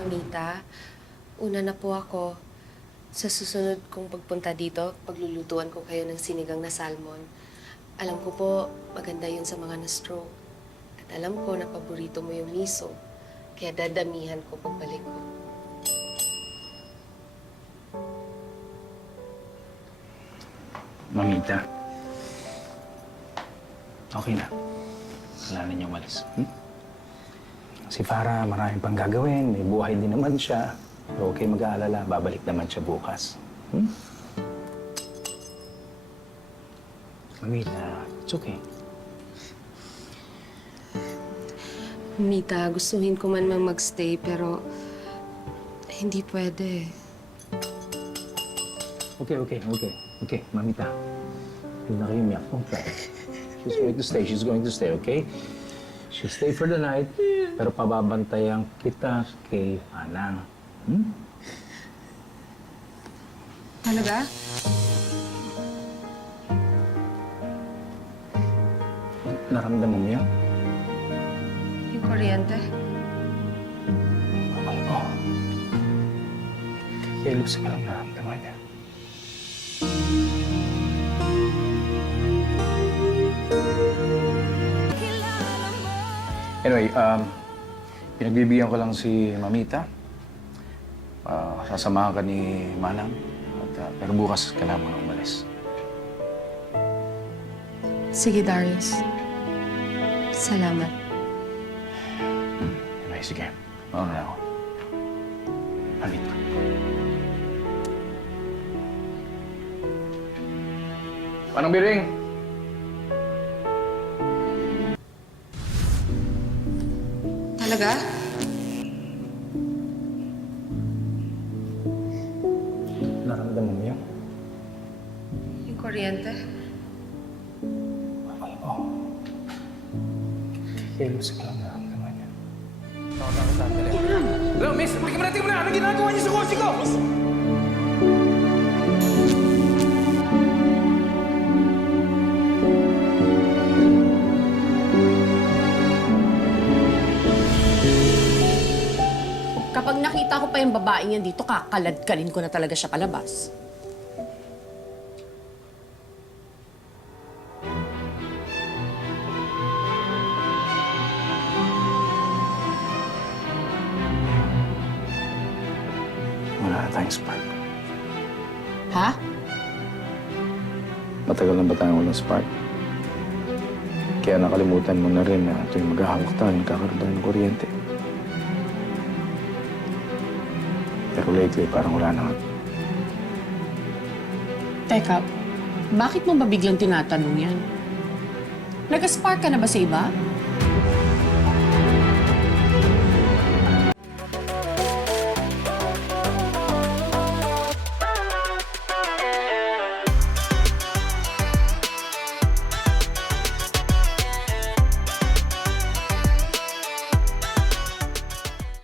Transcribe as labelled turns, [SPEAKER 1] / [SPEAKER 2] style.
[SPEAKER 1] Mamita, una na po ako. Sa susunod kong pagpunta dito, paglulutuan ko kayo ng sinigang na salmon. Alam ko po, maganda yun sa mga na-stroke. At alam ko na paborito mo yung miso. Kaya dadamihan ko pagbalik ko.
[SPEAKER 2] Mamita. Okay na. Wala na niya umalis. Hmm? Si Farah, maraming pang gagawin. May buhay din naman siya. Pero okay mag-aalala. Babalik naman siya bukas. Hmm? Mamita, it's okay.
[SPEAKER 1] Mamita, gustuhin ko man mang magstay pero hindi pwede.
[SPEAKER 2] Okay, okay, okay. Okay, Mamita. Huwag na kayo umiyak. Okay. She's going to stay. She's going to stay, okay? She'll stay for the night, pero pababantayan kita kay Anang. Hmm?
[SPEAKER 1] Talaga?
[SPEAKER 2] Naramdaman mo yan?
[SPEAKER 1] Yung kuryente?
[SPEAKER 2] Okay, oh. Kilos ka lang naramdaman Anyway, um, pinagbibigyan ko lang si Mamita. Ah, sasamahan ka ni Manang. At, ah, pero bukas kailangan mo na umalis.
[SPEAKER 1] Sige, Darius. Salamat.
[SPEAKER 2] Anyway, sige. Mauna na ako. Mamita. Manang Biring!
[SPEAKER 1] Talaga?
[SPEAKER 2] Naramdaman mo yan?
[SPEAKER 1] Yung kuryente?
[SPEAKER 2] Okay, oh. Kilos ka lang naramdaman niya.
[SPEAKER 3] Hello, miss. Tingnan mo na, tingnan mo na. Anong ginagawa niyo sa kotse ko?
[SPEAKER 4] Kapag nakita ko pa yung babaeng yan dito, kakaladkalin ko na talaga siya palabas.
[SPEAKER 2] Wala tayong spark.
[SPEAKER 4] Ha?
[SPEAKER 2] Matagal na ba tayong walang spark? Kaya nakalimutan mo na rin na tuwing maghahawak tayo, nagkakaroon tayo ng kuryente. Pero lately, parang wala na.
[SPEAKER 4] Teka, bakit mo ba biglang tinatanong yan? Nag-spark ka na ba sa iba?